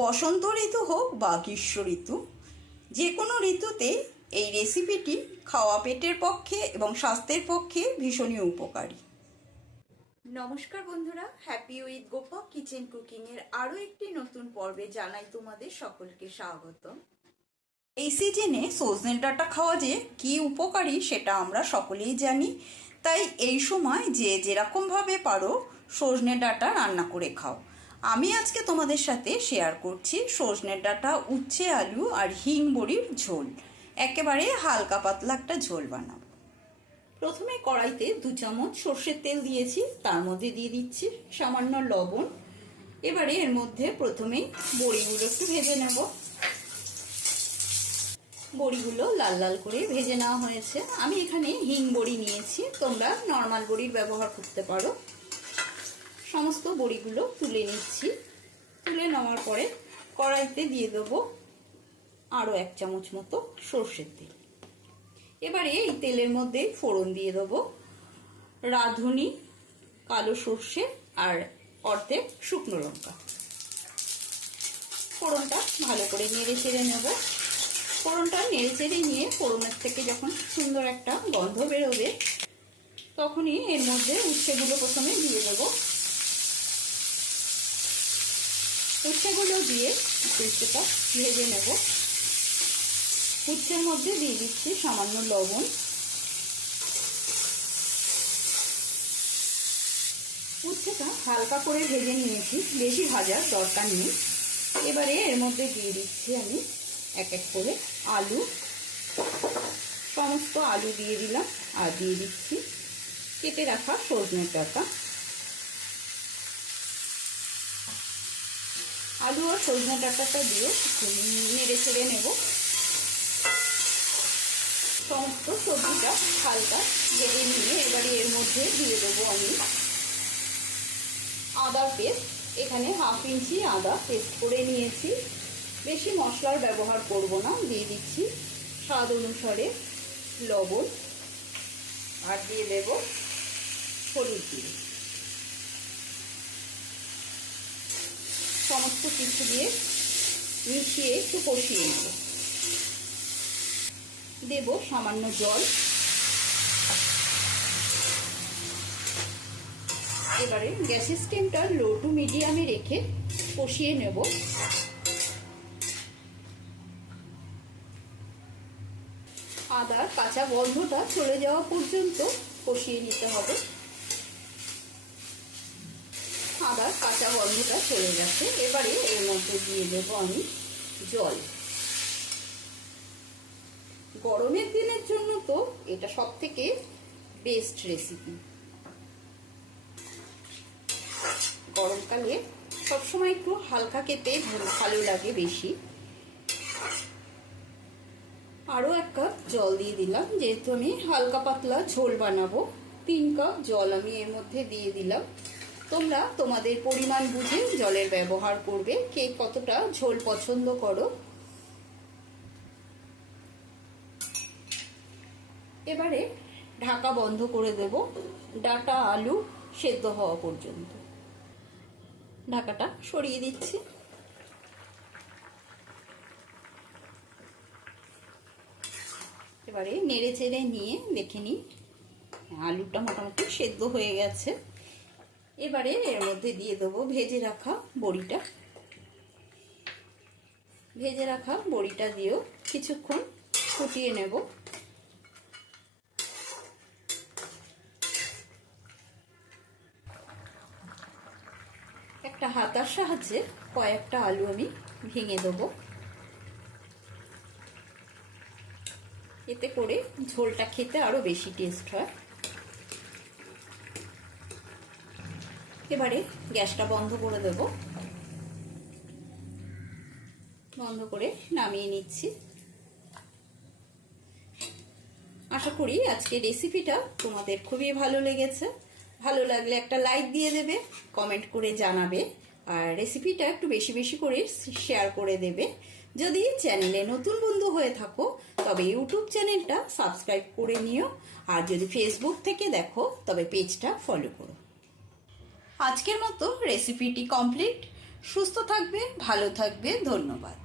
বসন্ত ঋতু হোক বা গ্রীষ্ম ঋতু যে কোনো ঋতুতে এই রেসিপিটি খাওয়া পেটের পক্ষে এবং স্বাস্থ্যের পক্ষে ভীষণই উপকারী। নমস্কার বন্ধুরা happy with Gopak kitchen cooking এর আরও একটি নতুন পর্বে জানাই তোমাদের সকলকে স্বাগত এই সিজনে সজনে ডাঁটা খাওয়া যে কি উপকারী সেটা আমরা সকলেই জানি তাই এই সময় যে যেরকমভাবে পারো সজনে ডাঁটা রান্না করে খাও। আমি আজকে তোমাদের সাথে শেয়ার করছি সজনে ডাটা, উচ্ছে আলু আর হিং বড়ির ঝোল। একেবারে হালকা পাতলা একটা ঝোল বানাবো। প্রথমে কড়াইতে দু চামচ সর্ষের তেল দিয়েছি, তার মধ্যে দিয়ে দিচ্ছি সামান্য লবণ। এবারে এর মধ্যে প্রথমেই বড়িগুলো একটু ভেজে নেব। বড়িগুলো লাল লাল করে ভেজে নেওয়া হয়েছে। আমি এখানে হিং বড়ি নিয়েছি, তোমরা নর্মাল বড়ির ব্যবহার করতে পারো। সমস্ত বড়িগুলো তুলে নিচ্ছি। তুলে নেওয়ার পরে কড়াইতে দিয়ে দেবো আরও এক চামচ মতো সর্ষের তেল। এবারে এই তেলের মধ্যে ফোড়ন দিয়ে দেবো রাঁধুনি, কালো সর্ষে আর অর্ধেক শুকনো লঙ্কা। ফোড়নটা ভালো করে নেড়ে চেড়ে নেব। ফোড়নটা নেড়ে চেড়ে নিয়ে ফোড়নের থেকে যখন সুন্দর একটা গন্ধ বেরোবে, তখনই এর মধ্যে উচ্ছেগুলো প্রথমে দিয়ে দেবো উচ্ছেগুলো দিয়ে উচ্ছেটা ভেজে নেব। উচ্ছের মধ্যে দিয়ে দিচ্ছি সামান্য লবণ। উচ্ছেটা হালকা করে ভেজে নিয়েছি, বেশি ভাজার দরকার নেই। এবারে এর মধ্যে দিয়ে দিচ্ছি আমি এক এক করে আলু। সমস্ত আলু দিয়ে দিলাম আর দিয়ে দিচ্ছি কেটে রাখা সজনের ডাটা আলু আর সজনে ডাঁটাটা দিয়ে নেড়ে চেড়ে নেব। সমস্ত সবজিটা হালকা ভেজে নিয়ে এবারে এর মধ্যে দিয়ে দেবো আমি। আদার পেস্ট, এখানে হাফ ইঞ্চি আদা পেস্ট করে নিয়েছি। বেশি মশলার ব্যবহার করব না, দিয়ে দিচ্ছি স্বাদ অনুসারে লবণ। আর দিয়ে দেব হলুদ দিয়ে সমস্ত কিছু দিয়ে মিশিয়ে একটু কষিয়ে নেব। দেব সামান্য জল। এবারে গ্যাসের স্টিমটা লো টু মিডিয়ামে রেখে কষিয়ে নেব। আদার কাঁচা গন্ধটা চলে যাওয়া পর্যন্ত কষিয়ে নিতে হবে। আদার কাঁচা গন্ধটা চলে গেছে। এবারে এর মধ্যে দিয়ে দেবো আমি জল। গরমের দিনের জন্য তো এটা সব থেকে বেস্ট রেসিপি গরমকালে সবসময় একটু হালকা খেতে ভালো লাগে বেশি। আরও এক কাপ জল দিয়ে দিলাম। যেহেতু আমি হালকা পাতলা ঝোল বানাবো, তিন কাপ জল আমি এর মধ্যে দিয়ে দিলাম। তোমরা তোমাদের পরিমাণ বুঝে জলের ব্যবহার করবে। কে কতটা ঝোল পছন্দ করো? এবারে ঢাকা বন্ধ করে দেব। ডাটা, আলু সেদ্ধ হওয়া পর্যন্ত। ঢাকাটা সরিয়ে দিচ্ছি। এবারে নেড়ে চেড়ে নিয়ে দেখে নিই, আলুটা মোটামুটি সেদ্ধ হয়ে গেছে। এবারে এর মধ্যে দিয়ে দেবো ভেজে রাখা বড়িটা। ভেজে রাখা বড়িটা দিয়েও কিছুক্ষণ ফুটিয়ে নেব। একটা হাতার সাহায্যে কয়েকটা আলু আমি ভেঙে দেবো। এতে করে ঝোলটা খেতে আরও বেশি টেস্ট হয়। এবারে গ্যাসটা বন্ধ করে দেব। বন্ধ করে নামিয়ে নিচ্ছি। আশা করি আজকে রেসিপিটা তোমাদের খুবই ভালো লেগেছে। ভালো লাগলে একটা লাইক দিয়ে দেবে কমেন্ট করে জানাবে, আর রেসিপিটা একটু বেশি বেশি করে শেয়ার করে দেবে। যদি চ্যানেলে নতুন বন্ধু হয়ে থাকো, তবে ইউটিউব চ্যানেলটা সাবস্ক্রাইব করে নিও, আর যদি ফেসবুক থেকে দেখো, তবে পেজটা ফলো করো। আজকের মতো রেসিপিটি কমপ্লিট সুস্থ থাকবে ভালো থাকবে ধন্যবাদ।